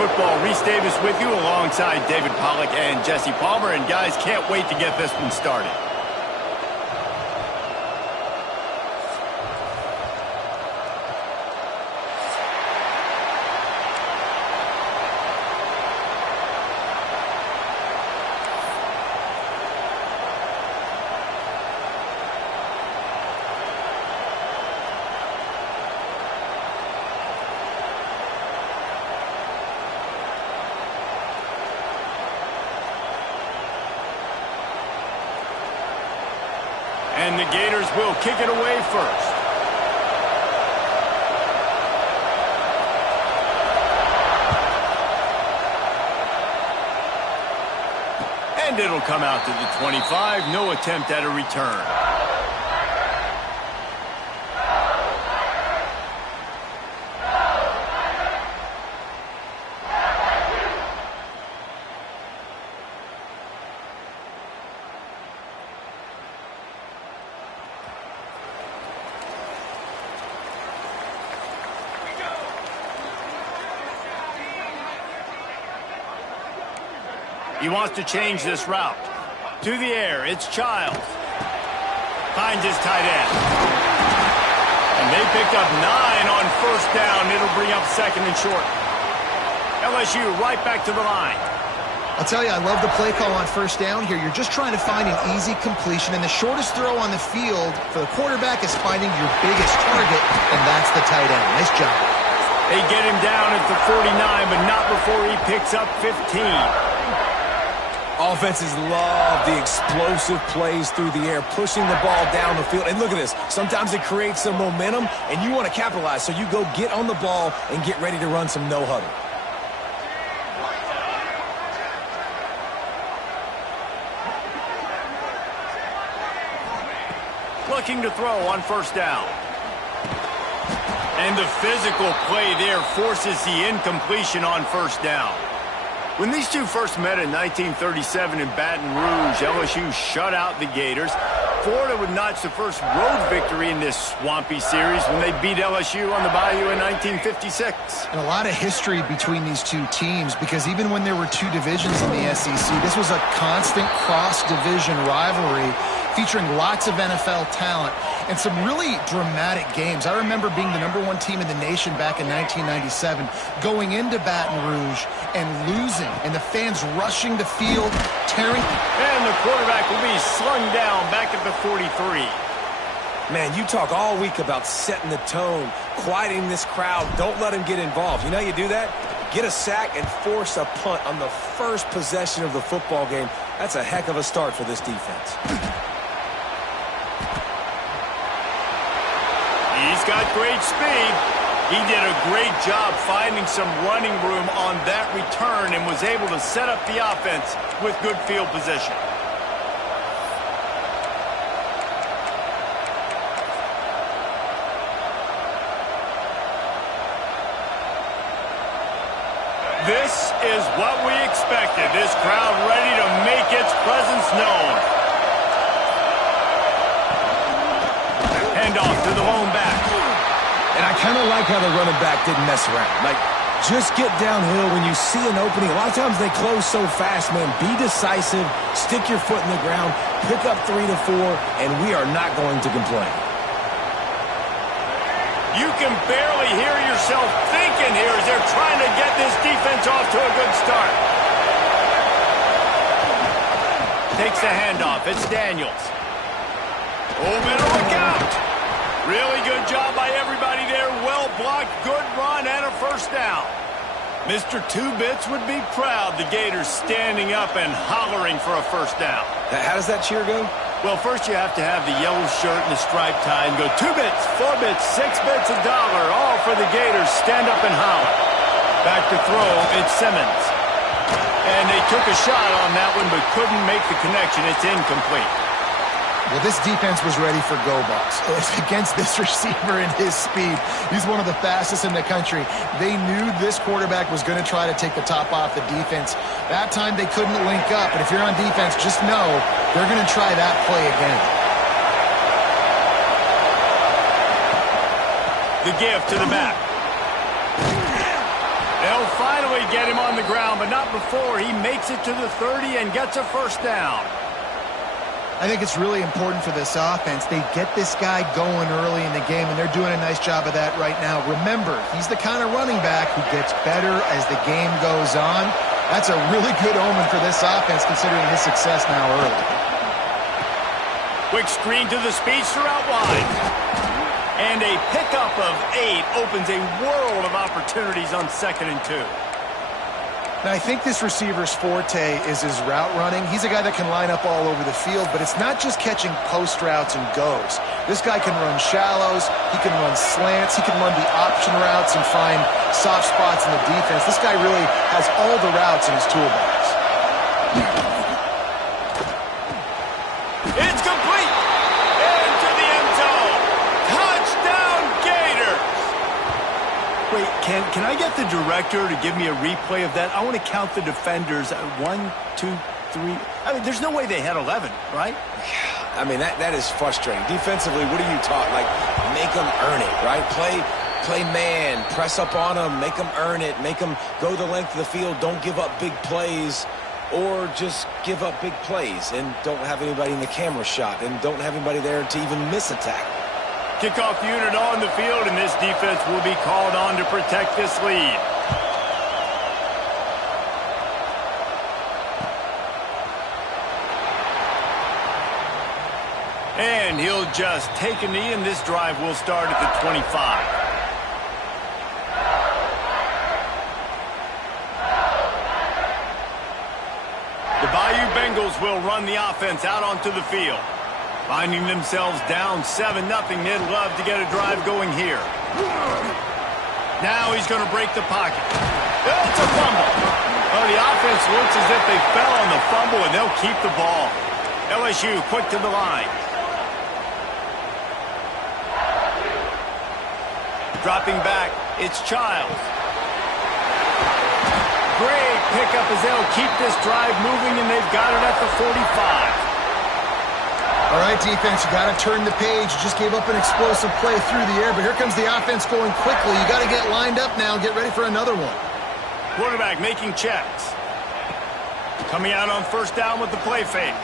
Football. Reese Davis with you alongside David Pollack and Jesse Palmer. And guys, can't wait to get this one started. And the Gators will kick it away first. And it'll come out to the 25. No attempt at a return. He wants to change this route. To the air, it's Childs. Finds his tight end. And they picked up 9 on first down. It'll bring up second and short. LSU right back to the line. I'll tell you, I love the play call on first down here. You're just trying to find an easy completion, and the shortest throw on the field for the quarterback is finding your biggest target, and that's the tight end. Nice job. They get him down at the 49, but not before he picks up 15. Offenses love the explosive plays through the air, pushing the ball down the field. And look at this. Sometimes it creates some momentum, and you want to capitalize. So you go get on the ball and get ready to run some no-huddle. Looking to throw on first down. And the physical play there forces the incompletion on first down. When these two first met in 1937 in Baton Rouge, LSU shut out the Gators. Florida would notch the first road victory in this swampy series when they beat LSU on the Bayou in 1956. And a lot of history between these two teams, because even when there were two divisions in the SEC, this was a constant cross-division rivalry featuring lots of NFL talent and some really dramatic games. I remember being the #1 team in the nation back in 1997, going into Baton Rouge and losing, and the fans rushing the field, tearing. And the quarterback will be slung down back at the 43. Man, you talk all week about setting the tone, quieting this crowd. Don't let them get involved. You know how you do that? Get a sack and force a punt on the first possession of the football game. That's a heck of a start for this defense. He's got great speed. He did a great job finding some running room on that return and was able to set up the offense with good field position. This is what we expected. This crowd ready to make its presence known. Handoff to the lone back. And I kind of like how the running back didn't mess around. Like, just get downhill when you see an opening. A lot of times they close so fast, man. Be decisive, stick your foot in the ground, pick up 3 to 4, and we are not going to complain. You can barely hear yourself thinking here as they're trying to get this defense off to a good start. Takes the handoff. It's Daniels. Oh, better look out. Really good job by everybody there. Well blocked, good run, and a first down. Mr. Two Bits would be proud. The Gators standing up and hollering for a first down. How does that cheer go? Well, first you have to have the yellow shirt and the striped tie and go 2 bits, 4 bits, 6 bits, $1, all for the Gators. Stand up and holler. Back to throw, it's Simmons. And they took a shot on that one but couldn't make the connection. It's incomplete. Well, this defense was ready for go-balls against this receiver and his speed. He's one of the fastest in the country. They knew this quarterback was going to try to take the top off the defense. That time they couldn't link up, but if you're on defense, just know they're going to try that play again. The give to the back. They'll They'll finally get him on the ground, but not before he makes it to the 30 and gets a first down. I think it's really important for this offense. They get this guy going early in the game, and they're doing a nice job of that right now. Remember, he's the kind of running back who gets better as the game goes on. That's a really good omen for this offense, considering his success now early. Quick screen to the speedster out wide. And a pickup of 8 opens a world of opportunities on 2nd and 2. Now, I think this receiver's forte is his route running. He's a guy that can line up all over the field, but it's not just catching post routes and goes. This guy can run shallows, he can run slants, he can run the option routes and find soft spots in the defense. This guy really has all the routes in his toolbox. It's complete! Into the end zone! Touchdown, Gators! Wait, can I get the director to give me a replay of that? I want to count the defenders. 1, 2, 3. I mean, there's no way they had 11, right? I mean, that is frustrating. Defensively, what are you taught? Like, make them earn it, right? Play man, press up on them, make them earn it, make them go the length of the field, don't give up big plays, or just give up big plays and don't have anybody in the camera shot and don't have anybody there to even miss a tackle. Kickoff unit on the field, and this defense will be called on to protect this lead. And he'll just take a knee, and this drive will start at the 25. The Bayou Bengals will run the offense out onto the field. Finding themselves down 7-0, they'd love to get a drive going here. Now he's going to break the pocket. It's a fumble. Well, the offense looks as if they fell on the fumble, and they'll keep the ball. LSU quick to the line. Dropping back, it's Childs. Great pickup as they'll keep this drive moving, and they've got it at the 45. All right, defense, you got to turn the page. You just gave up an explosive play through the air, but here comes the offense going quickly. You got to get lined up now and get ready for another one. Quarterback making checks. Coming out on first down with the play fake.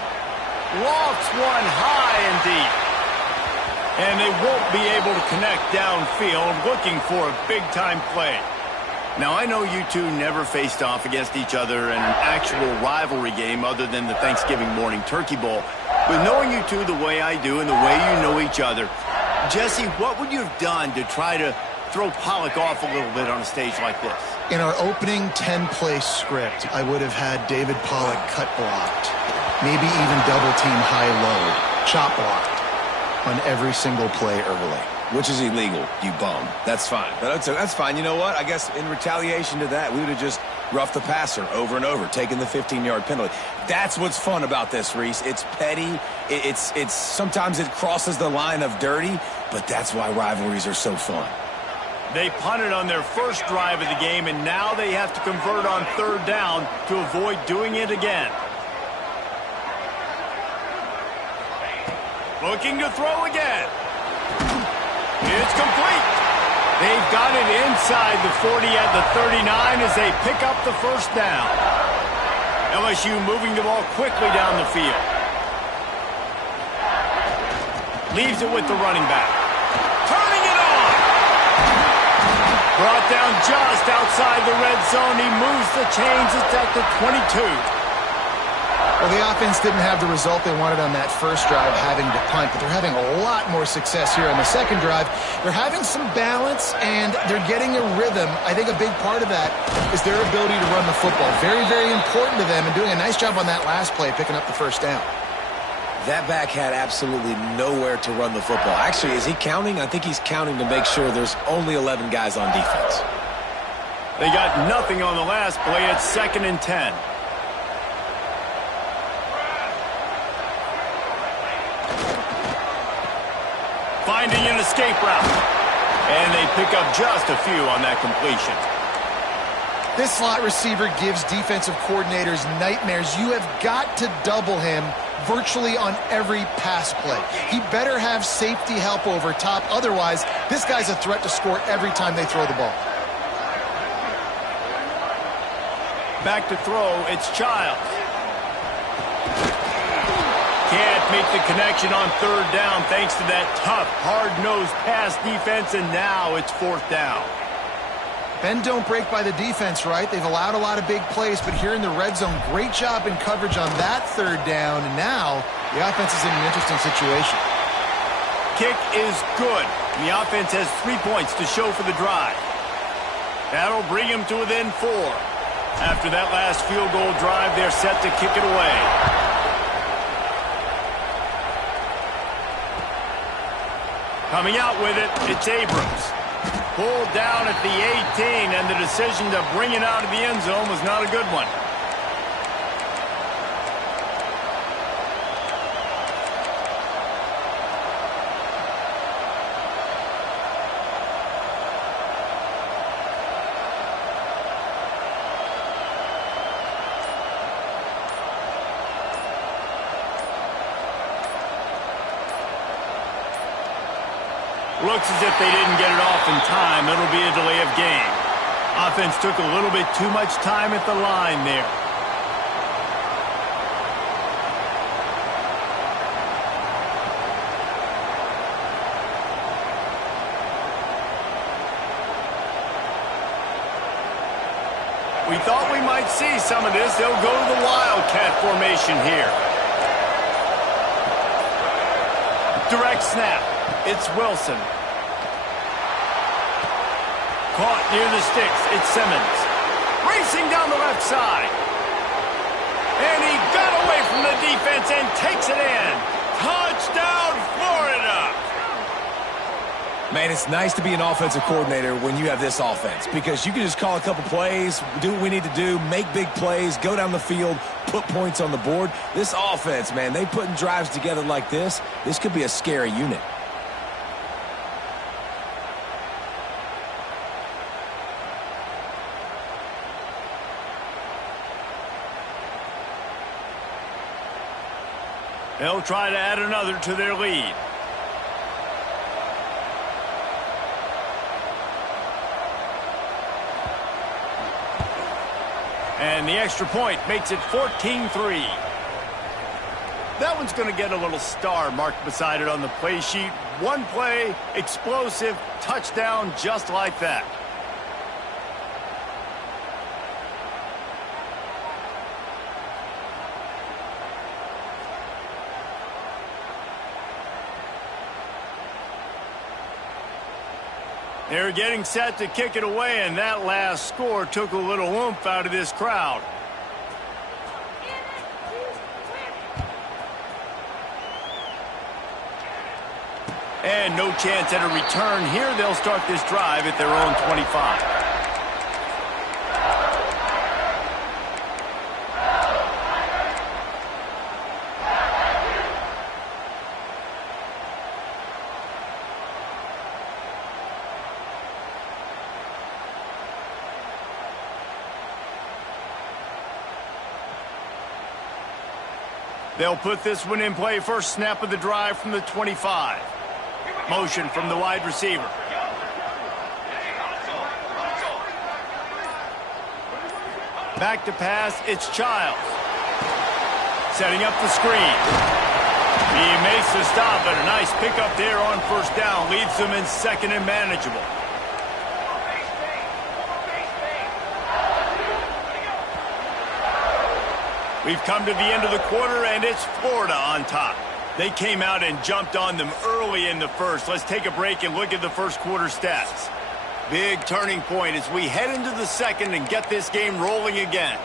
Lofts one high and deep. And they won't be able to connect downfield, looking for a big-time play. Now, I know you two never faced off against each other in an actual rivalry game other than the Thanksgiving morning Turkey Bowl. But knowing you two the way I do and the way you know each other, Jesse, what would you have done to try to throw Pollock off a little bit on a stage like this? In our opening 10-play script, I would have had David Pollock cut blocked, maybe even double-team high-low, chop blocked on every single play early. Which is illegal, you bum. That's fine. But that's fine. You know what? I guess in retaliation to that, we would have just roughed the passer over and over, taking the 15-yard penalty. That's what's fun about this, Reese. It's petty. It's sometimes it crosses the line of dirty, but that's why rivalries are so fun. They punted on their first drive of the game, and now they have to convert on third down to avoid doing it again. Looking to throw again. It's complete. They've got it inside the 40 at the 39 as they pick up the first down. LSU moving the ball quickly down the field. Leaves it with the running back. Turning it on. Brought down just outside the red zone. He moves the chains. It's at the 22. Well, the offense didn't have the result they wanted on that first drive, having to punt, but they're having a lot more success here on the second drive. They're having some balance, and they're getting a rhythm. I think a big part of that is their ability to run the football. Very, very important to them, and doing a nice job on that last play, picking up the first down. That back had absolutely nowhere to run the football. Actually, is he counting? I think he's counting to make sure there's only 11 guys on defense. They got nothing on the last play. It's 2nd and 10. Finding an escape route. And they pick up just a few on that completion. This slot receiver gives defensive coordinators nightmares. You have got to double him virtually on every pass play. He better have safety help over top. Otherwise, this guy's a threat to score every time they throw the ball. Back to throw, it's Childs. Can't make the connection on third down thanks to that tough, hard-nosed pass defense, and now it's fourth down. Bend don't break by the defense, right? They've allowed a lot of big plays, but here in the red zone, great job in coverage on that third down, and now the offense is in an interesting situation. Kick is good. The offense has 3 points to show for the drive. That'll bring him to within 4. After that last field goal drive, they're set to kick it away. Coming out with it, it's Abrams. Pulled down at the 18, and the decision to bring it out of the end zone was not a good one. Looks as if they didn't get it off in time. It'll be a delay of game. Offense took a little bit too much time at the line there. We thought we might see some of this. They'll go to the Wildcat formation here. Direct snap. It's Wilson. Caught near the sticks. It's Simmons. Racing down the left side. And he got away from the defense and takes it in. Touchdown, Florida! Man, it's nice to be an offensive coordinator when you have this offense because you can just call a couple plays, do what we need to do, make big plays, go down the field, put points on the board. This offense, man, they putting drives together like this could be a scary unit. They'll try to add another to their lead. And the extra point makes it 14-3. That one's going to get a little star marked beside it on the play sheet. One play, explosive, touchdown just like that. They're getting set to kick it away, and that last score took a little oomph out of this crowd. And no chance at a return here. They'll start this drive at their own 25. They'll put this one in play. First snap of the drive from the 25. Motion from the wide receiver. Back to pass, it's Childs. Setting up the screen. He makes the stop, but a nice pickup there on first down. Leads them in second and manageable. We've come to the end of the quarter, and it's Florida on top. They came out and jumped on them early in the first. Let's take a break and look at the first quarter stats. Big turning point as we head into the second and get this game rolling again.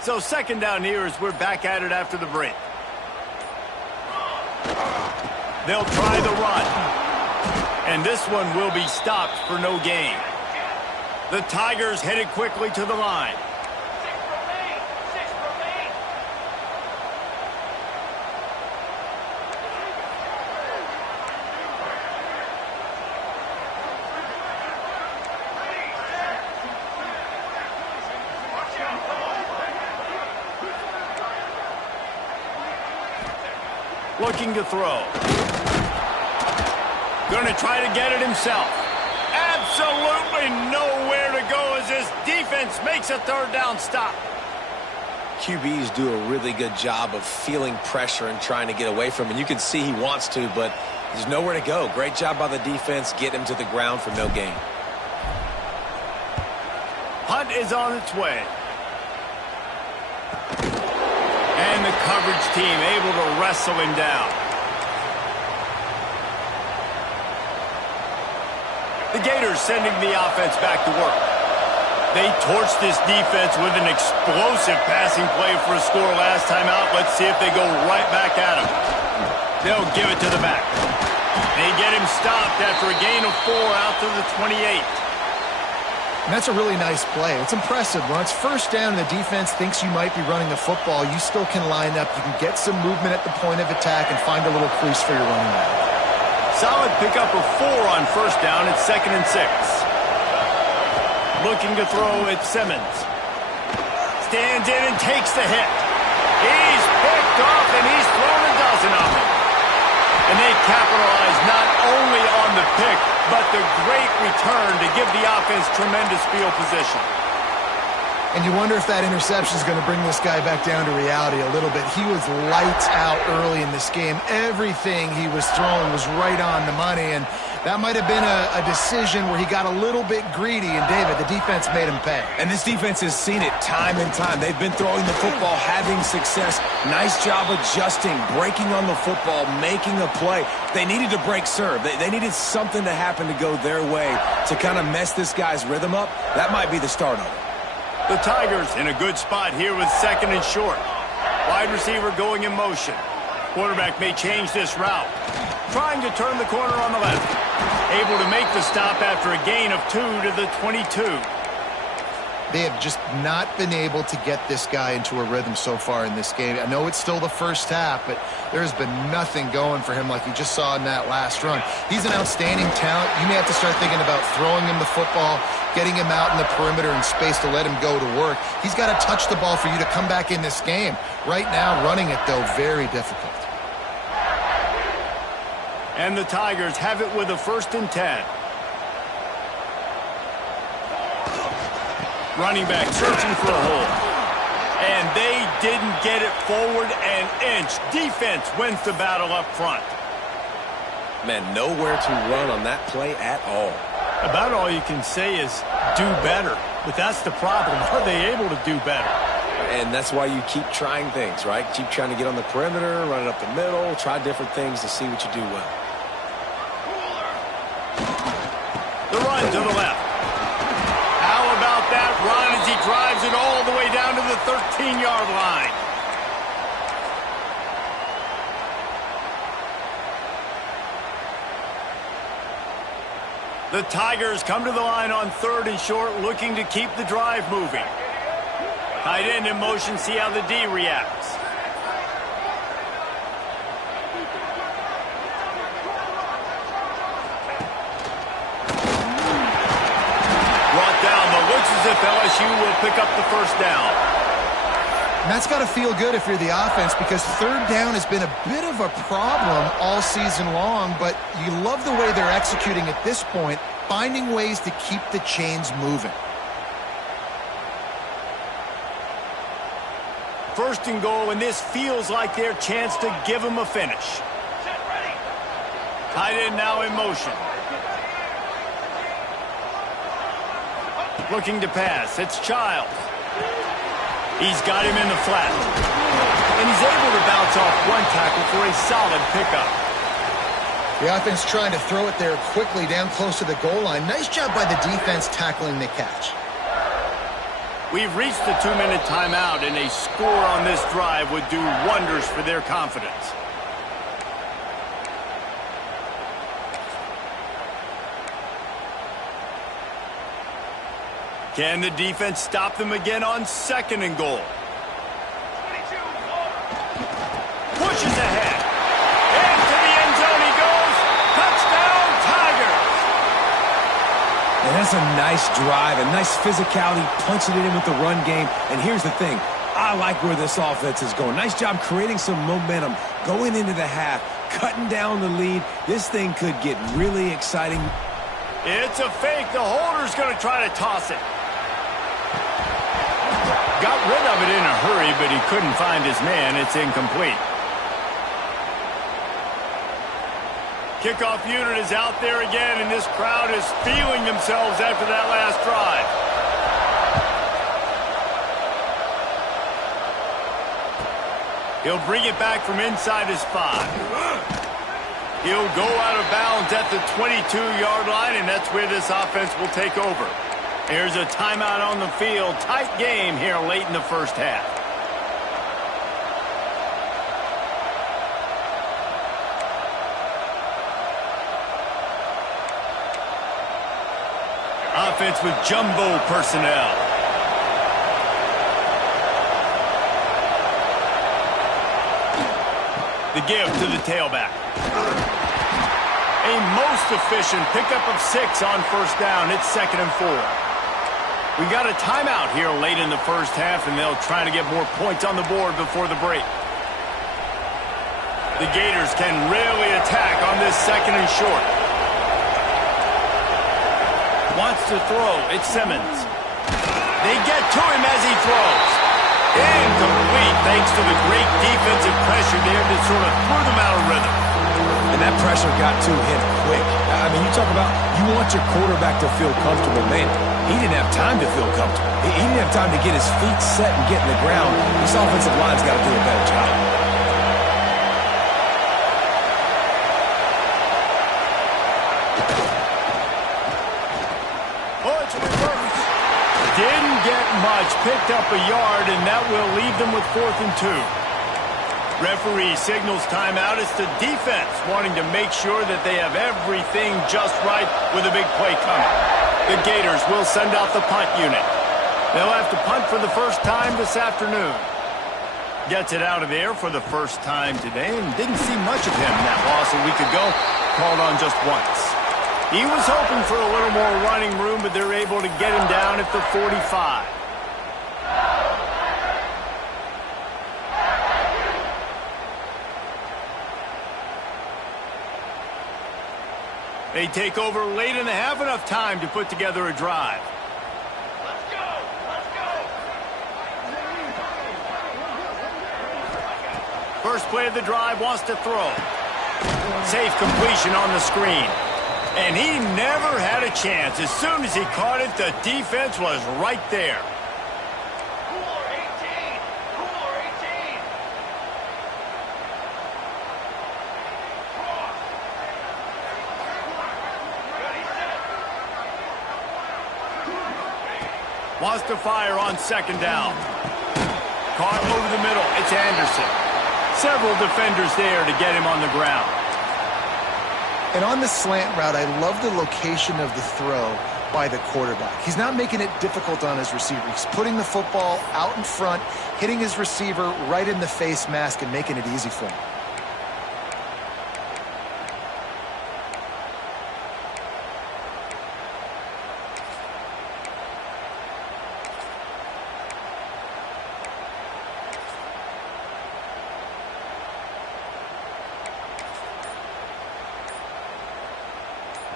So second down here as we're back at it after the break. They'll try the run. And this one will be stopped for no gain. The Tigers headed quickly to the line. Looking to throw. Going to try to get it himself. Absolutely nowhere to go as this defense makes a third down stop. QBs do a really good job of feeling pressure and trying to get away from it. You can see he wants to, but there's nowhere to go. Great job by the defense, getting him to the ground for no gain. Punt is on its way. And the coverage team able to wrestle him down. The Gators sending the offense back to work. They torched this defense with an explosive passing play for a score last time out. Let's see if they go right back at him. They'll give it to the back. They get him stopped after a gain of 4 out to the 28. And that's a really nice play. It's impressive. When it's first down and the defense thinks you might be running the football, you still can line up. You can get some movement at the point of attack and find a little crease for your running back. Solid pickup of 4 on first down at 2nd and 6. Looking to throw at Simmons. Stands in and takes the hit. He's picked off and he's thrown a dozen of them. And they capitalize not only on the pick, but the great return to give the offense tremendous field position. And you wonder if that interception is going to bring this guy back down to reality a little bit. He was lights out early in this game. Everything he was throwing was right on the money, and that might have been a decision where he got a little bit greedy, and David, the defense made him pay. And this defense has seen it time and time. They've been throwing the football, having success. Nice job adjusting, breaking on the football, making a play. They needed to break serve. They needed something to happen to go their way to kind of mess this guy's rhythm up. That might be the start of it. The Tigers in a good spot here with 2nd and short. Wide receiver going in motion. Quarterback may change this route. Trying to turn the corner on the left. Able to make the stop after a gain of 2 to the 22. They have just not been able to get this guy into a rhythm so far in this game. I know it's still the first half, but there's been nothing going for him like you just saw in that last run. He's an outstanding talent. You may have to start thinking about throwing him the football, getting him out in the perimeter in space to let him go to work. He's got to touch the ball for you to come back in this game. Right now, running it, though, very difficult. And the Tigers have it with a 1st and 10. Running back searching for a hole. And they didn't get it forward an inch. Defense wins the battle up front. Man, nowhere to run on that play at all. About all you can say is do better. But that's the problem. Are they able to do better? And that's why you keep trying things, right? Keep trying to get on the perimeter, run it up the middle, try different things to see what you do well. The run to the left. How about that run as he drives it all the way down to the 13-yard line? The Tigers come to the line on 3rd and short, looking to keep the drive moving. Tight end in motion, see how the D reacts. Brought down, but looks as if LSU will pick up the 1st down. And that's got to feel good if you're the offense, because 3rd down has been a bit of a problem all season long, but you love the way they're executing at this point, finding ways to keep the chains moving. 1st and goal, and this feels like their chance to give them a finish. Tight end now in motion. Looking to pass. It's Childs. He's got him in the flat. And he's able to bounce off one tackle for a solid pickup. The offense trying to throw it there quickly down close to the goal line. Nice job by the defense tackling the catch. We've reached the 2-minute timeout, and a score on this drive would do wonders for their confidence. Can the defense stop them again on 2nd and goal? Pushes ahead. Into the end zone he goes. Touchdown, Tigers. And that's a nice drive, a nice physicality, punching it in with the run game. And here's the thing, I like where this offense is going. Nice job creating some momentum going into the half, cutting down the lead. This thing could get really exciting. It's a fake. The holder's going to try to toss it. Got rid of it in a hurry, but he couldn't find his man. It's incomplete. Kickoff unit is out there again, and this crowd is feeling themselves after that last drive. He'll bring it back from inside his 5. He'll go out of bounds at the 22-yard line, and that's where this offense will take over. Here's a timeout on the field. Tight game here late in the first half. Offense with jumbo personnel. The give to the tailback. A most efficient pickup of 6 on first down. It's 2nd and 4. We got a timeout here late in the first half, and they'll try to get more points on the board before the break. The Gators can really attack on this 2nd and short. Wants to throw. It's Simmons. They get to him as he throws. Incomplete thanks to the great defensive pressure there that sort of threw them out of rhythm. And that pressure got to him quick. I mean, you talk about you want your quarterback to feel comfortable. Man, he didn't have time to feel comfortable. He didn't have time to get his feet set and get in the ground. This offensive line's got to do a better job. Oh, it's reversed. Didn't get much. Picked up a yard, and that will leave them with 4th and 2. Referee signals timeout. It's the defense wanting to make sure that they have everything just right with a big play coming. The Gators will send out the punt unit. They'll have to punt for the first time this afternoon. Gets it out of there for the first time today, and didn't see much of him in that loss a week ago. Called on just once. He was hoping for a little more running room, but they're able to get him down at the 45. They take over late in the half, enough time to put together a drive. Let's go! Let's go! First play of the drive, wants to throw. Safe completion on the screen. And he never had a chance. As soon as he caught it, the defense was right there. Cooler 18! Cooler 18! Cross! Ready, set! Wants to fire on 2nd down. Caught over the middle. It's Anderson. Several defenders there to get him on the ground. And on the slant route, I love the location of the throw by the quarterback. He's not making it difficult on his receiver. He's putting the football out in front, hitting his receiver right in the face mask and making it easy for him.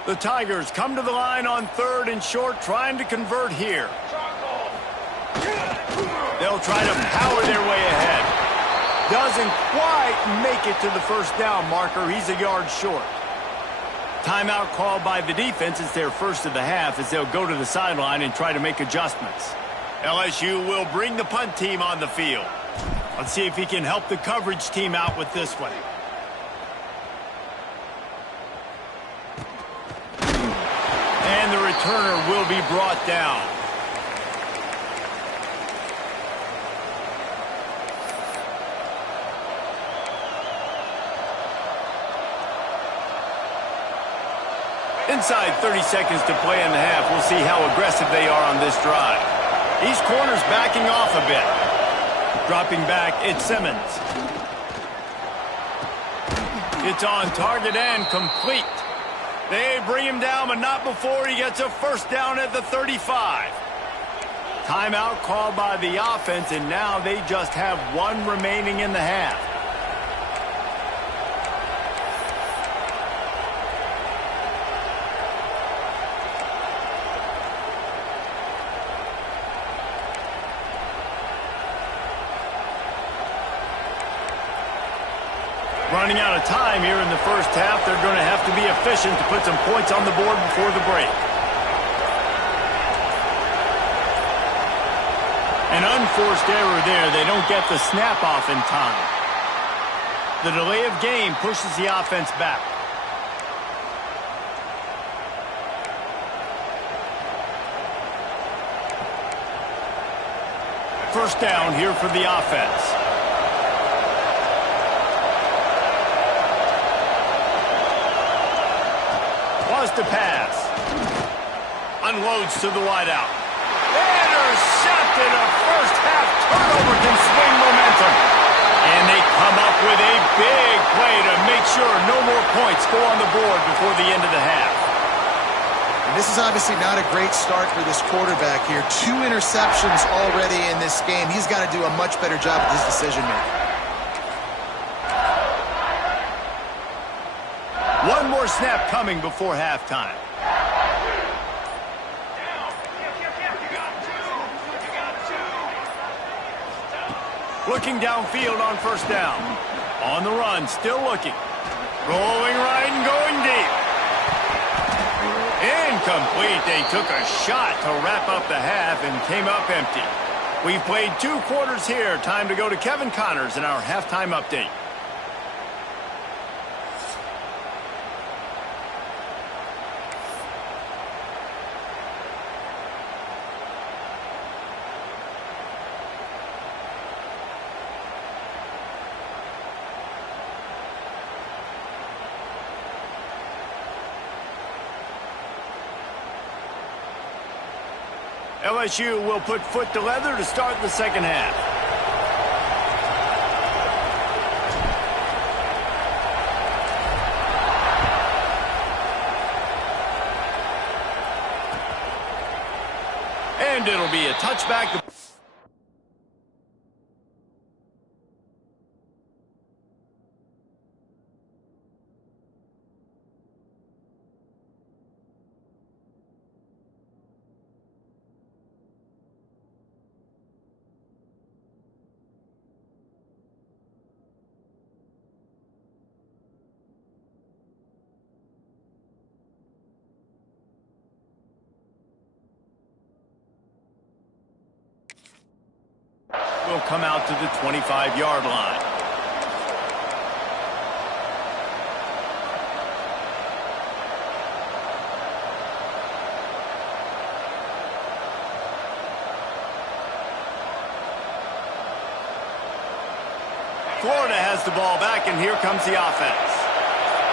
The Tigers come to the line on 3rd and short, trying to convert here. They'll try to power their way ahead. Doesn't quite make it to the first down marker. He's a yard short. Timeout called by the defense. It's their first of the half as they'll go to the sideline and try to make adjustments. LSU will bring the punt team on the field. Let's see if he can help the coverage team out with this one. And the returner will be brought down. Inside 30 seconds to play in the half. We'll see how aggressive they are on this drive. These corners backing off a bit. Dropping back, it's Simmons. It's on target and complete. They bring him down, but not before he gets a first down at the 35. Timeout called by the offense, and now they just have one remaining in the half. Running out of time here in the first half. They're going to have to be efficient to put some points on the board before the break. An unforced error there. They don't get the snap off in time. The delay of game pushes the offense back. First down here for the offense. Was to pass. Unloads to the wideout. Intercepted. A first half turnover can swing momentum. And they come up with a big play to make sure no more points go on the board before the end of the half. And this is obviously not a great start for this quarterback here. 2 interceptions already in this game. He's got to do a much better job with his decision-making. One more snap coming before halftime. Looking downfield on first down. On the run, still looking. Rolling right and going deep. Incomplete. They took a shot to wrap up the half and came up empty. We've played 2 quarters here. Time to go to Kevin Connors in our halftime update. LSU will put foot to leather to start the second half. And it'll be a touchback. Will come out to the 25-yard line. Florida has the ball back, and here comes the offense.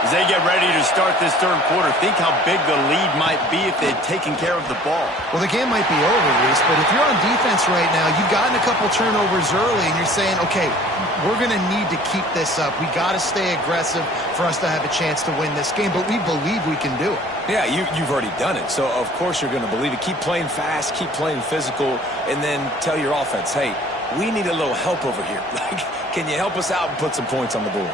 As they get ready to start this third quarter, think how big the lead might be if they'd taken care of the ball. Well, the game might be over, Reese, but if you're on defense right now, you've gotten a couple turnovers early, and you're saying, okay, we're going to need to keep this up. We got to stay aggressive for us to have a chance to win this game, but we believe we can do it. Yeah, you've already done it, so of course you're going to believe it. Keep playing fast, keep playing physical, and then tell your offense, hey, we need a little help over here. Like, can you help us out and put some points on the board?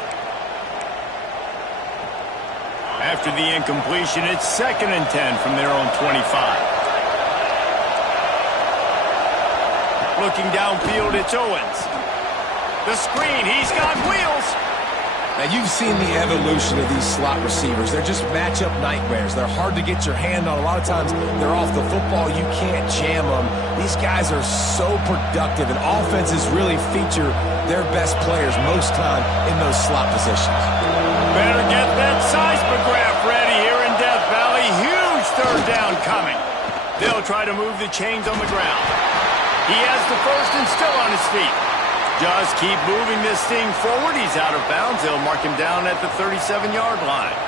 After the incompletion, it's 2nd and 10 from their own 25. Looking downfield, it's Owens. The screen, he's got wheels. Now, you've seen the evolution of these slot receivers. They're just matchup nightmares. They're hard to get your hand on. A lot of times, they're off the football. You can't jam them. These guys are so productive, and offenses really feature their best players most time in those slot positions. Better get that seismograph ready here in Death Valley. Huge third down coming. They'll try to move the chains on the ground. He has the first and still on his feet. Just keep moving this thing forward. He's out of bounds. They'll mark him down at the 37-yard line.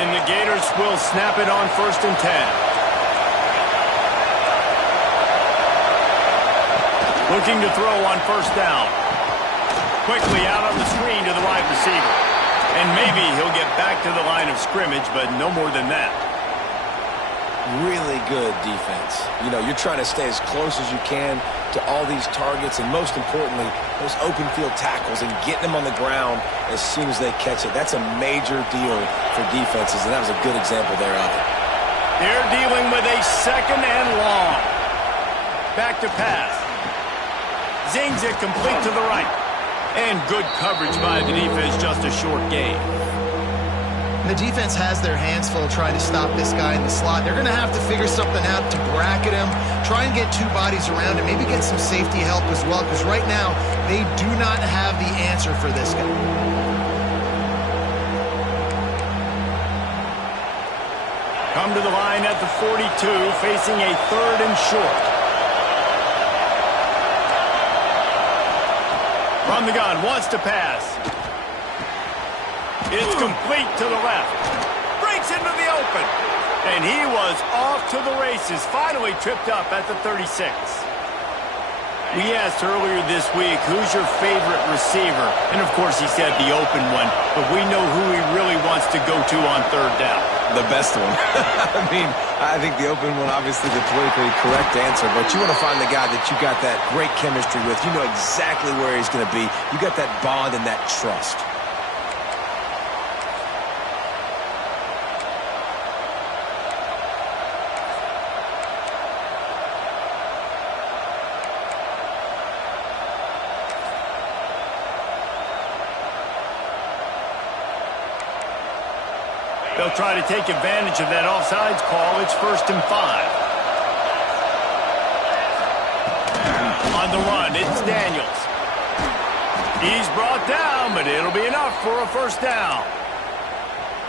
And the Gators will snap it on 1st and 10. Looking to throw on first down. Quickly out on the screen to the wide receiver. And maybe he'll get back to the line of scrimmage, but no more than that. really good defense. You know, you're trying to stay as close as you can to all these targets, and most importantly, those open field tackles and getting them on the ground as soon as they catch it. That's a major deal for defenses, and that was a good example there of it. They're dealing with a second and long. Back to pass. Zings it complete to the right. And good coverage by the defense, just a short gain. The defense has their hands full trying to stop this guy in the slot. They're going to have to figure something out to bracket him, try and get two bodies around him, maybe get some safety help as well, because right now they do not have the answer for this guy. Come to the line at the 42, facing a third and short. From the gun, wants to pass. It's complete to the left. Breaks into the open. And he was off to the races. Finally tripped up at the 36. We asked earlier this week, who's your favorite receiver? And of course he said the open one. But we know who he really wants to go to on third down. The best one. I mean, I think the open one, obviously the politically correct answer, but you want to find the guy that you got that great chemistry with. You know exactly where he's going to be. You got that bond and that trust. They'll try to take advantage of that offsides call. It's 1st and 5. On the run, it's Daniels. He's brought down, but it'll be enough for a first down.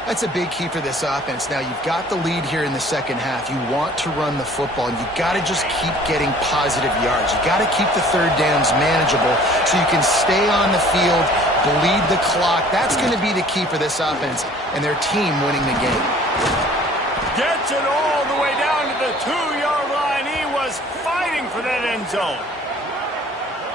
That's a big key for this offense. Now, you've got the lead here in the second half. You want to run the football, and you've got to just keep getting positive yards. You've got to keep the third downs manageable so you can stay on the field, bleed the clock. That's going to be the key for this offense and their team winning the game. Gets it all the way down to the 2-yard line. He was fighting for that end zone.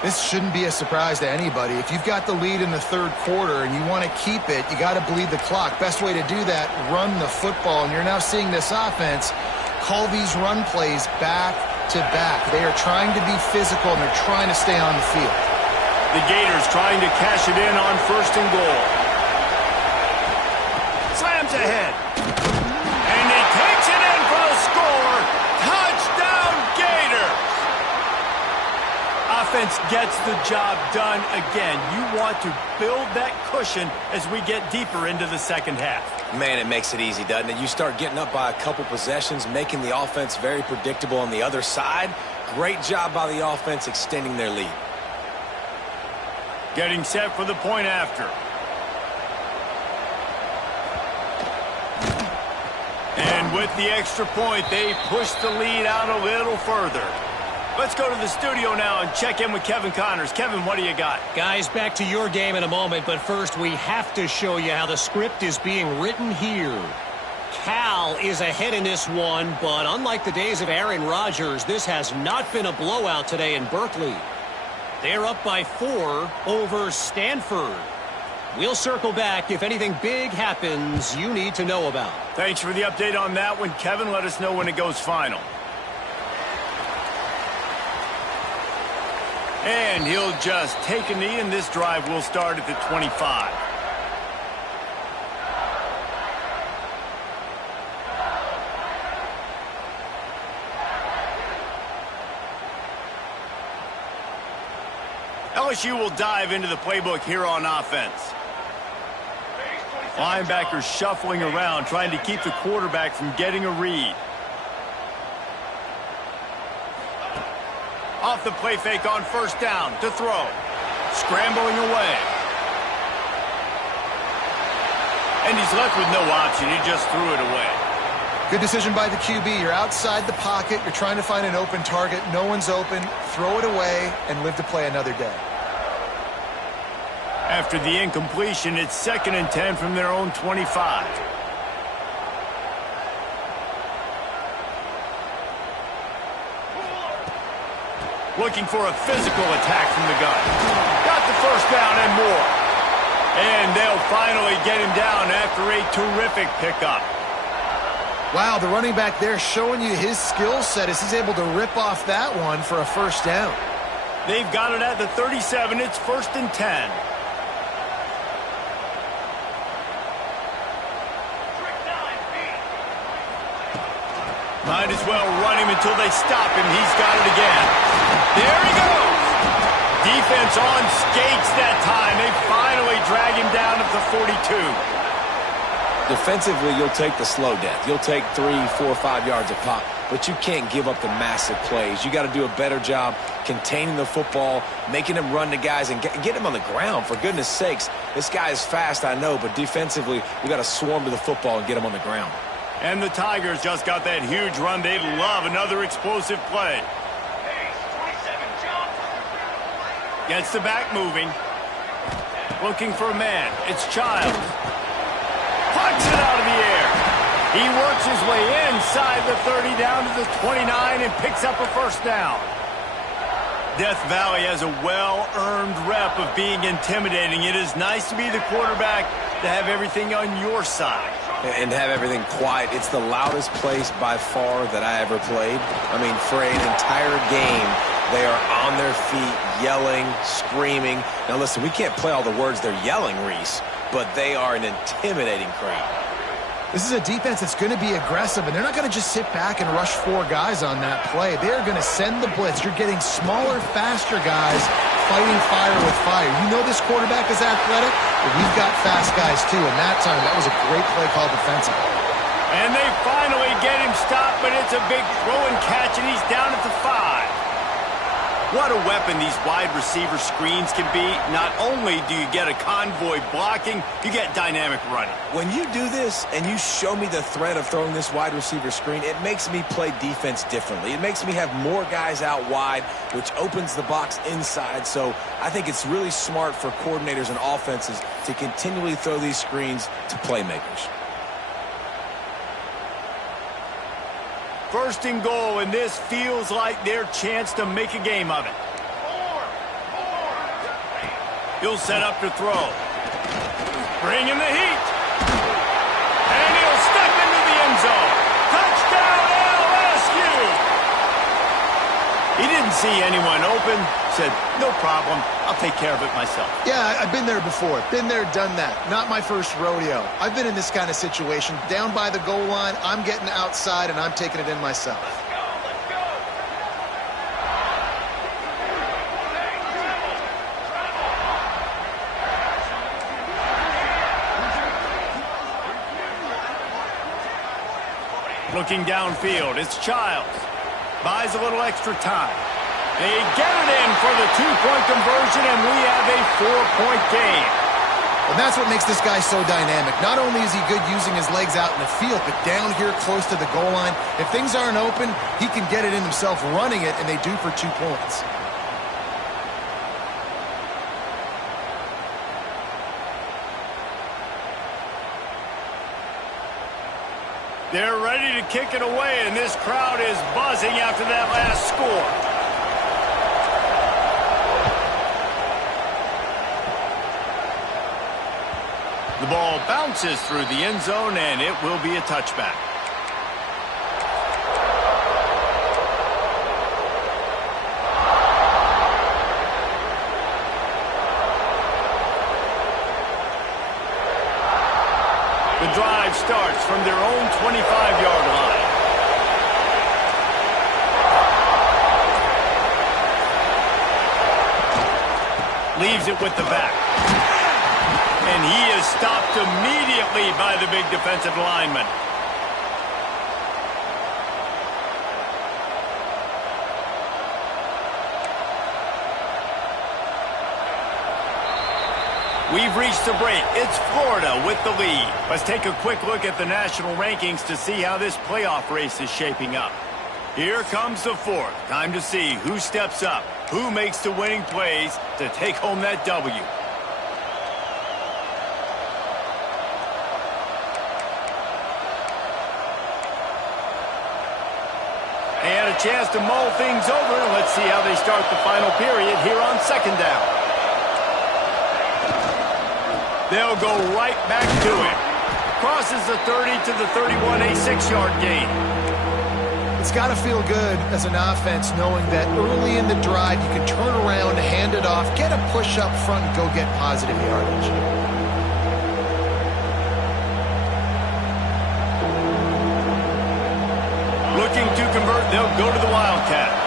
This shouldn't be a surprise to anybody. If you've got the lead in the third quarter and you want to keep it, you got to bleed the clock. Best way to do that, run the football. And you're now seeing this offense call these run plays back to back. They are trying to be physical, and they're trying to stay on the field. The Gators trying to cash it in on 1st and goal. Slams ahead. And he takes it in for the score. Touchdown, Gators! Offense gets the job done again. You want to build that cushion as we get deeper into the second half. Man, it makes it easy, doesn't it? You start getting up by a couple possessions, making the offense very predictable on the other side. Great job by the offense extending their lead. Getting set for the point after. And with the extra point, they push the lead out a little further. Let's go to the studio now and check in with Kevin Connors. Kevin, what do you got? Guys, back to your game in a moment, but first we have to show you how the script is being written here. Cal is ahead in this one, but unlike the days of Aaron Rodgers, this has not been a blowout today in Berkeley. They're up by 4 over Stanford. We'll circle back if anything big happens you need to know about. Thanks for the update on that one, Kevin. Let us know when it goes final. And he'll just take a knee, and this drive will start at the 25. LSU will dive into the playbook here on offense. Linebackers shuffling around, trying to keep the quarterback from getting a read. Off the play fake on 1st down to throw. Scrambling away. And he's left with no option. He just threw it away. Good decision by the QB. You're outside the pocket. You're trying to find an open target. No one's open. Throw it away and live to play another day. After the incompletion, it's 2nd and 10 from their own 25. Looking for a physical attack from the gun. Got the first down and more. And they'll finally get him down after a terrific pickup. Wow, the running back there showing you his skill set as he's able to rip off that one for a first down. They've got it at the 37. It's 1st and 10. Might as well run him until they stop him. He's got it again. There he goes. Defense on skates that time. They finally drag him down at the 42. Defensively, you'll take the slow death. You'll take 3, 4, 5 yards a pop, but you can't give up the massive plays. You got to do a better job containing the football, making him run to guys, and get him on the ground. For goodness sakes, this guy is fast, I know, but defensively, we got to swarm to the football and get him on the ground. And the Tigers just got that huge run. They'd love another explosive play. Gets the back moving. Looking for a man. It's Childs. Pucks it out of the air. He works his way inside the 30 down to the 29 and picks up a first down. Death Valley has a well-earned rep of being intimidating. It is nice to be the quarterback, to have everything on your side. And have everything quiet. It's the loudest place by far that I ever played. I mean, for an entire game, they are on their feet, yelling, screaming. Now, listen, we can't play all the words they're yelling, Reese, but they are an intimidating crowd. This is a defense that's going to be aggressive, and they're not going to just sit back and rush 4 guys on that play. They're going to send the blitz. You're getting smaller, faster guys fighting fire with fire. You know this quarterback is athletic, but we've got fast guys too, and that time that was a great play call defensively. And they finally get him stopped, but it's a big throw and catch, and he's down at the 5. What a weapon these wide receiver screens can be. Not only do you get a convoy blocking, you get dynamic running. When you do this and you show me the threat of throwing this wide receiver screen, it makes me play defense differently. It makes me have more guys out wide, which opens the box inside. So I think it's really smart for coordinators and offenses to continually throw these screens to playmakers. 1st and goal, and this feels like their chance to make a game of it. He'll set up to throw. Bring in the heat. And he'll step into the end zone. Touchdown, LSU! He didn't see anyone open. Said, no problem. I'll take care of it myself. Yeah, I've been there before. Been there, done that. Not my first rodeo. I've been in this kind of situation. Down by the goal line, I'm getting outside, and I'm taking it in myself. Looking downfield, it's Childs. Buys a little extra time. They get it in for the 2-point conversion, and we have a 4-point game. And that's what makes this guy so dynamic. Not only is he good using his legs out in the field, but down here close to the goal line, if things aren't open, he can get it in himself running it, and they do for 2 points. They're ready to kick it away, and this crowd is buzzing after that last score. The ball bounces through the end zone, and it will be a touchback. The drive starts from their own 25-yard line. Leaves it with the back. And he is stopped immediately by the big defensive lineman. We've reached the break. It's Florida with the lead. Let's take a quick look at the national rankings to see how this playoff race is shaping up. Here comes the 4th. Time to see who steps up, who makes the winning plays to take home that W. And a chance to mull things over. Let's see how they start the final period here on 2nd down. They'll go right back to it. Crosses the 30 to the 31, a 6-yard gain. It's got to feel good as an offense knowing that early in the drive you can turn around, hand it off, get a push up front, and go get positive yardage. Looking to convert, they'll go to the Wildcat.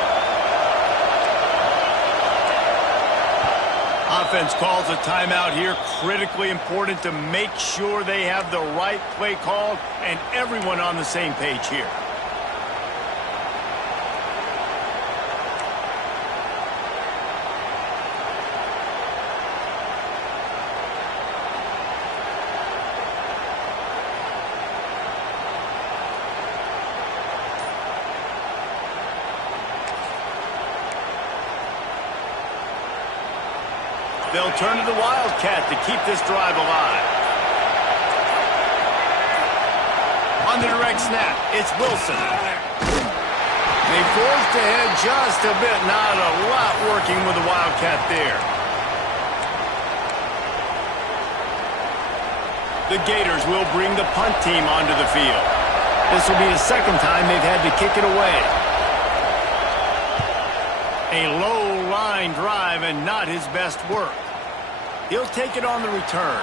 Offense calls a timeout here. Critically important to make sure they have the right play called and everyone on the same page here. They'll turn to the Wildcat to keep this drive alive. On the direct snap, it's Wilson. They forced ahead just a bit. Not a lot working with the Wildcat there. The Gators will bring the punt team onto the field. This will be the second time they've had to kick it away. A low-line drive and not his best work. He'll take it on the return.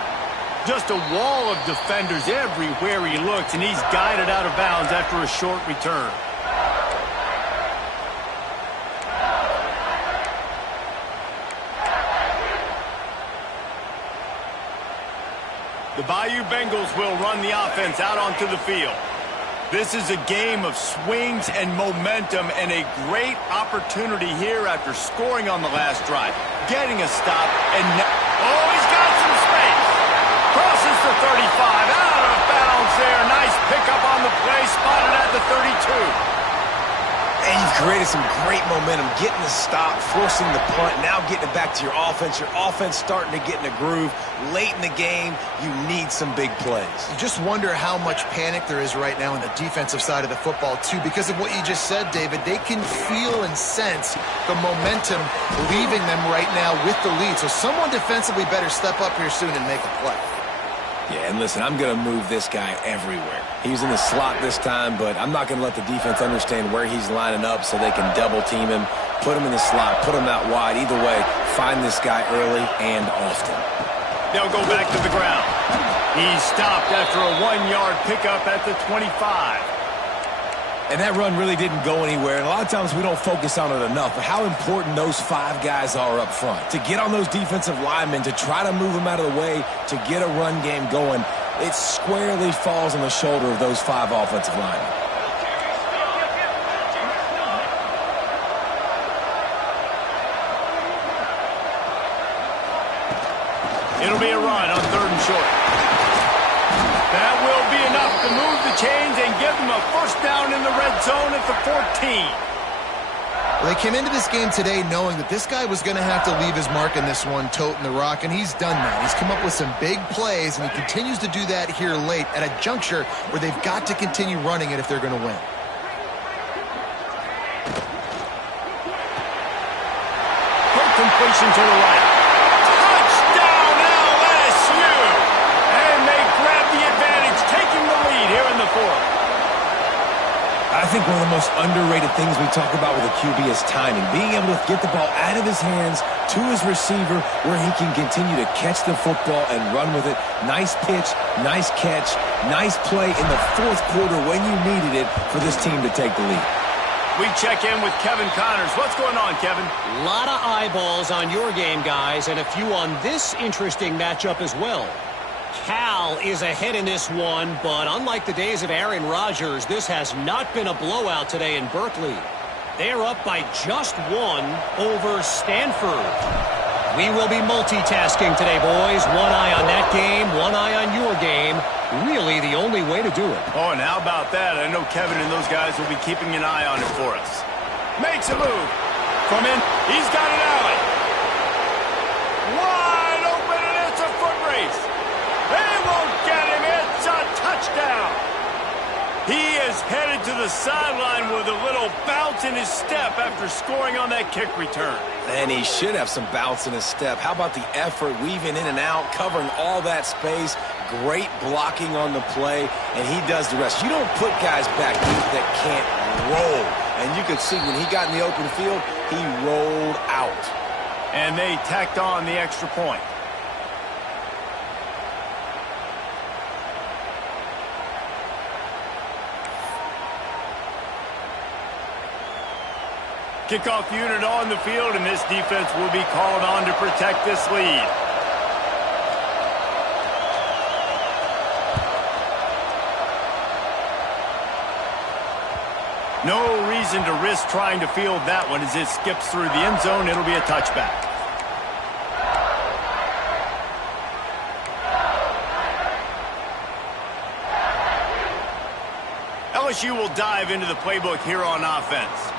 Just a wall of defenders everywhere he looks, and he's guided out of bounds after a short return. The Bayou Bengals will run the offense out onto the field. This is a game of swings and momentum and a great opportunity here after scoring on the last drive. Getting a stop and... oh, he's got some space. Crosses the 35. Out of bounds there. Nice pickup on the play. Spotted at the 32. And you've created some great momentum, getting the stop, forcing the punt, now getting it back to your offense. Your offense starting to get in a groove. Late in the game, you need some big plays. You just wonder how much panic there is right now on the defensive side of the football, too, because of what you just said, David. They can feel and sense the momentum leaving them right now with the lead. So someone defensively better step up here soon and make a play. Yeah, and listen, I'm going to move this guy everywhere. He's in the slot this time, but I'm not going to let the defense understand where he's lining up so they can double team him, put him in the slot, put him out wide. Either way, find this guy early and often. They'll go back to the ground. He's stopped after a 1-yard pickup at the 25. And that run really didn't go anywhere. And a lot of times we don't focus on it enough, but how important those 5 guys are up front. To get on those defensive linemen, to try to move them out of the way, to get a run game going, it squarely falls on the shoulder of those 5 offensive linemen. It'll be a run on 3rd and short. That will be enough to move the chains and give them a first down in the red zone at the 14. Well, they came into this game today knowing that this guy was going to have to leave his mark in this one, toting the rock, and he's done that. He's come up with some big plays, and he continues to do that here late at a juncture where they've got to continue running it if they're going to win. Quick completion to the right. Touchdown LSU! And they grab the advantage, taking the lead here in the 4th. I think one of the most underrated things we talk about with a QB is timing. Being able to get the ball out of his hands to his receiver where he can continue to catch the football and run with it. Nice pitch, nice catch, nice play in the 4th quarter when you needed it for this team to take the lead. We check in with Kevin Connors. What's going on, Kevin? A lot of eyeballs on your game, guys, and a few on this interesting matchup as well. Cal is ahead in this one, but unlike the days of Aaron Rodgers, this has not been a blowout today in Berkeley. They're up by just 1 over Stanford. We will be multitasking today, boys. One eye on that game, one eye on your game. Really the only way to do it. Oh, and how about that? I know Kevin and those guys will be keeping an eye on it for us. Makes a move. From in, he's got an alley. Wide open, and it's a foot race. They won't get him. It's a touchdown. He is headed to the sideline with a little bounce in his step after scoring on that kick return. And he should have some bounce in his step. How about the effort, weaving in and out, covering all that space, great blocking on the play, and he does the rest. You don't put guys back deep that can't roll. And you could see when he got in the open field, he rolled out. And they tacked on the extra point. Kickoff unit on the field, and this defense will be called on to protect this lead. No reason to risk trying to field that one as it skips through the end zone. It'll be a touchback. LSU will dive into the playbook here on offense.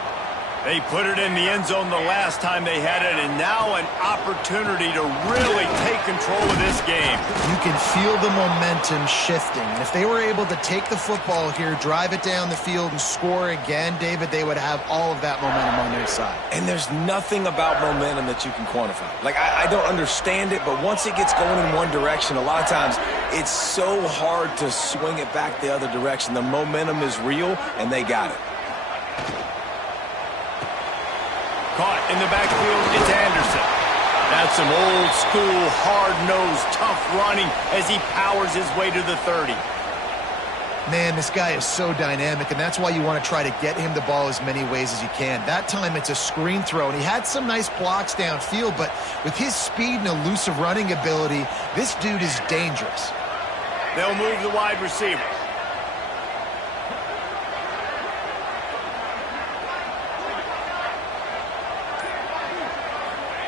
They put it in the end zone the last time they had it, and now an opportunity to really take control of this game. You can feel the momentum shifting. And if they were able to take the football here, drive it down the field, and score again, David, they would have all of that momentum on their side. And there's nothing about momentum that you can quantify. Like, I don't understand it, but once it gets going in one direction, a lot of times it's so hard to swing it back the other direction. The momentum is real, and they got it. Caught in the backfield, it's Anderson. That's some old school, hard-nosed, tough running as he powers his way to the 30. Man, this guy is so dynamic, and that's why you want to try to get him the ball as many ways as you can. That time it's a screen throw, and he had some nice blocks downfield, but with his speed and elusive running ability, this dude is dangerous. They'll move the wide receiver.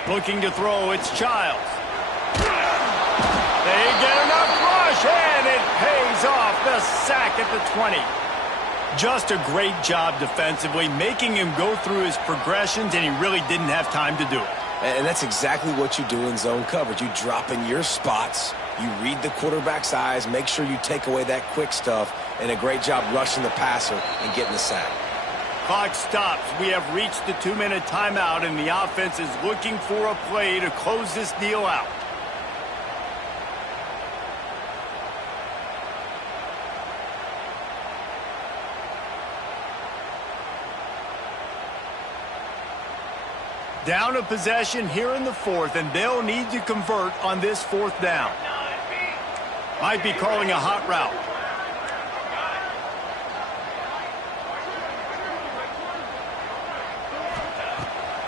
Looking to throw, it's Childs. They get enough rush, and it pays off. The sack at the 20. Just a great job defensively, making him go through his progressions, and he really didn't have time to do it. And that's exactly what you do in zone coverage. You drop in your spots, you read the quarterback's eyes, make sure you take away that quick stuff, and a great job rushing the passer and getting the sack. Clock stops. We have reached the 2-minute timeout, and the offense is looking for a play to close this deal out. Down a possession here in the fourth, and they'll need to convert on this fourth down. Might be calling a hot route.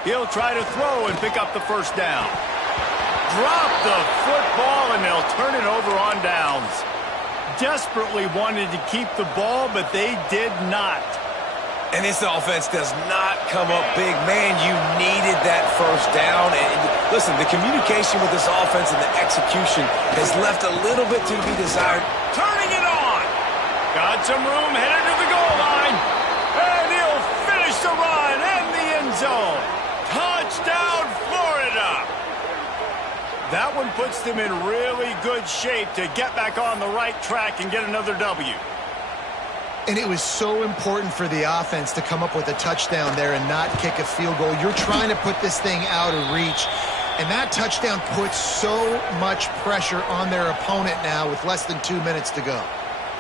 He'll try to throw and pick up the first down. Drop the football, and they'll turn it over on downs. Desperately wanted to keep the ball, but they did not. And this offense does not come up big. Man, you needed that first down. And listen, the communication with this offense and the execution has left a little bit to be desired. Turning it on. Got some room headed to the goal line. And he'll finish the run in the end zone. Touchdown, Florida! That one puts them in really good shape to get back on the right track and get another W. And it was so important for the offense to come up with a touchdown there and not kick a field goal. You're trying to put this thing out of reach, and that touchdown puts so much pressure on their opponent now with less than 2 minutes to go.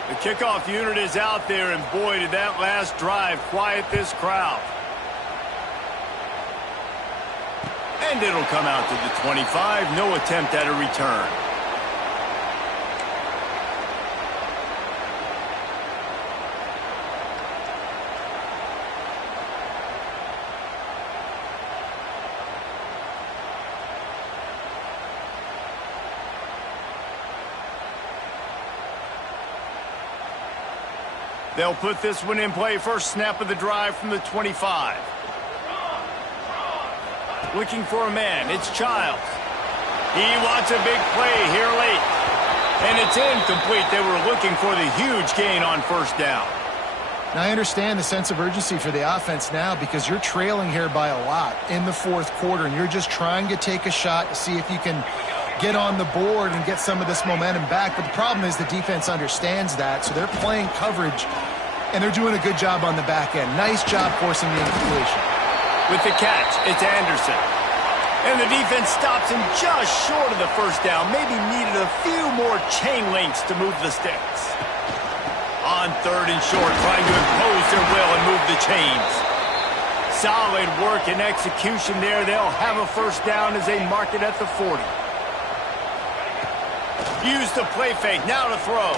The kickoff unit is out there, and boy, did that last drive quiet this crowd. And it'll come out to the 25. No attempt at a return. They'll put this one in play. First snap of the drive from the 25. Looking for a man. It's Childs. He wants a big play here late. And it's incomplete. They were looking for the huge gain on first down. Now, I understand the sense of urgency for the offense now because you're trailing here by a lot in the fourth quarter, and you're just trying to take a shot to see if you can get on the board and get some of this momentum back. But the problem is the defense understands that, so they're playing coverage, and they're doing a good job on the back end. Nice job forcing the incompletion. With the catch, it's Anderson. And the defense stops him just short of the first down. Maybe needed a few more chain links to move the sticks. On 3rd and short, trying to impose their will and move the chains. Solid work and execution there. They'll have a first down as they mark it at the 40. Use the play fake. Now to throw.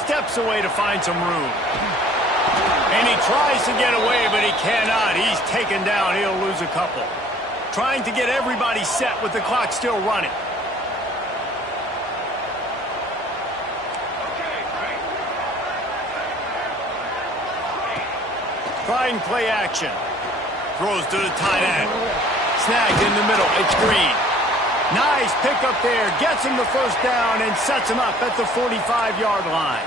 Steps away to find some room. And he tries to get away, but he cannot. He's taken down. He'll lose a couple. Trying to get everybody set with the clock still running. Trying play action. Throws to the tight end. Snagged in the middle. It's Green. Nice pickup there. Gets him the first down and sets him up at the 45-yard line.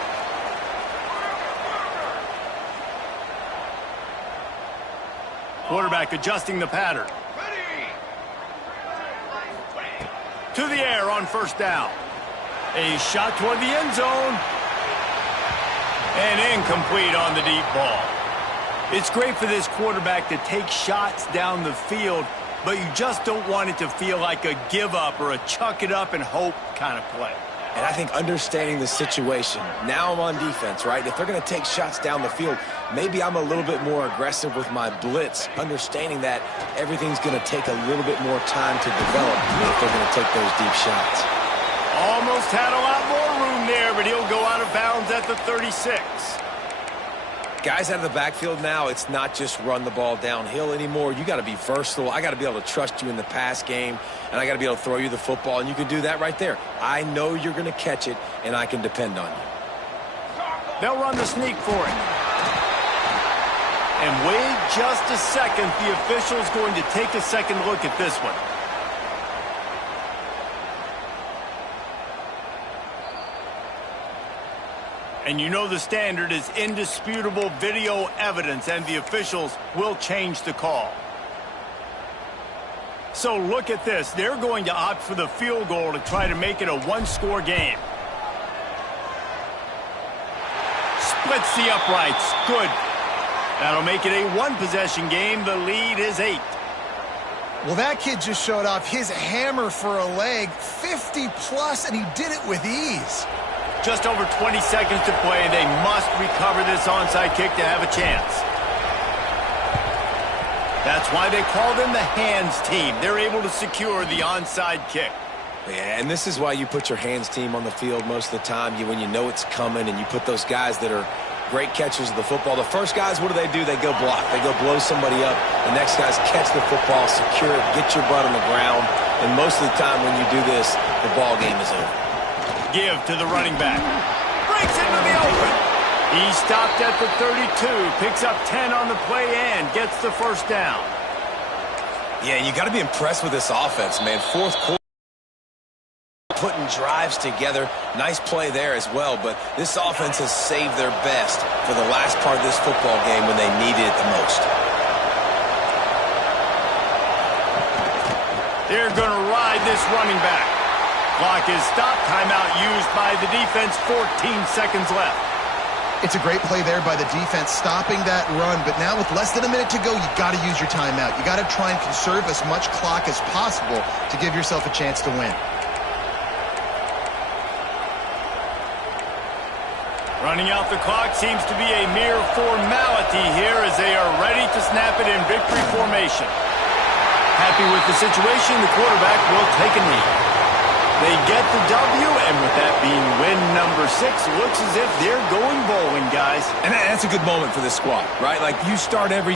Quarterback adjusting the pattern. To the air on first down. A shot toward the end zone. And incomplete on the deep ball. It's great for this quarterback to take shots down the field, but you just don't want it to feel like a give-up or a chuck it up and hope kind of play. And I think understanding the situation, now I'm on defense, right? If they're going to take shots down the field, maybe I'm a little bit more aggressive with my blitz, understanding that everything's going to take a little bit more time to develop if they're going to take those deep shots. Almost had a lot more room there, but he'll go out of bounds at the 36. Guys out of the backfield now, it's not just run the ball downhill anymore. You got to be versatile. I got to be able to trust you in the pass game, and I got to be able to throw you the football, and you can do that right there. I know you're going to catch it, and I can depend on you. They'll run the sneak for it. And wait just a second. The official's going to take a second look at this one. And you know the standard is indisputable video evidence, and the officials will change the call. So look at this. They're going to opt for the field goal to try to make it a one-score game. Splits the uprights. Good. That'll make it a one-possession game. The lead is 8. Well, that kid just showed off his hammer for a leg, 50-plus, and he did it with ease. Just over 20 seconds to play. They must recover this onside kick to have a chance. That's why they call them the hands team. They're able to secure the onside kick. Yeah, and this is why you put your hands team on the field most of the time. When you know it's coming, and you put those guys that are great catchers of the football. The first guys, what do? They go block. They go blow somebody up. The next guys catch the football, secure it, get your butt on the ground. And most of the time when you do this, the ball game is over. Give to the running back. Breaks into the open. He stopped at the 32. Picks up 10 on the play and gets the first down. Yeah, you got to be impressed with this offense, man. Fourth quarter, putting drives together. Nice play there as well, but this offense has saved their best for the last part of this football game when they needed it the most. They're going to ride this running back. Clock is stopped. Timeout used by the defense. 14 seconds left. It's a great play there by the defense, stopping that run. But now with less than a minute to go, you got to use your timeout. You got to try and conserve as much clock as possible to give yourself a chance to win. Running out the clock seems to be a mere formality here as they are ready to snap it in victory formation. Happy with the situation, the quarterback will take a knee. They get the W, and with that being win number 6, looks as if they're going bowling, guys. And that's a good moment for this squad, right? Like, you start every